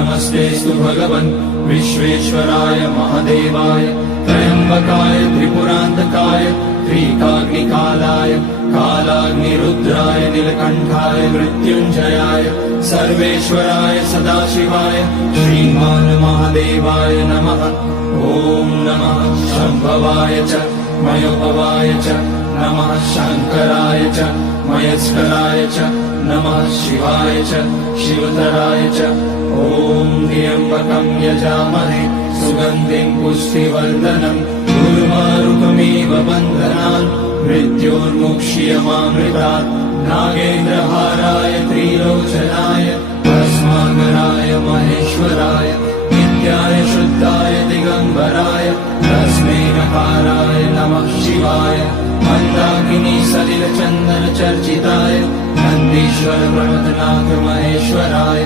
नमस्तेस्तु भगवन् विश्वेश्वराय महादेवाय त्र्यम्बकाय त्रिपुरान्तकाय त्रिकाग्निकालाय कालाग्निरुद्राय नीलकण्ठाय मृत्युञ्जयाय सर्वेश्वराय सदाशिवाय श्रीमान् महादेवाय नमः। ॐ नमः शम्भवाय च मयोभवाय च नमः शङ्कराय च मयस्कराय च नमः शिवाय च शिवतराय च। ॐ त्र्यम्बकं यजामहे सुगन्धिं पुष्टिवर्धनम् उर्वारुकमिव बन्धनान् मृत्योर्मुक्ष्यमामृतात्। नागेन्द्रहाराय त्रिलोचनाय भस्माकराय महेश्वराय नित्याय शुद्धाय दिगम्बराय तस्मै नकाराय नमः शिवाय। मन्दाकिनी सलिल चन्दन चर्चिताय नन्दीश्वर प्रमथनाथ महेश्वराय।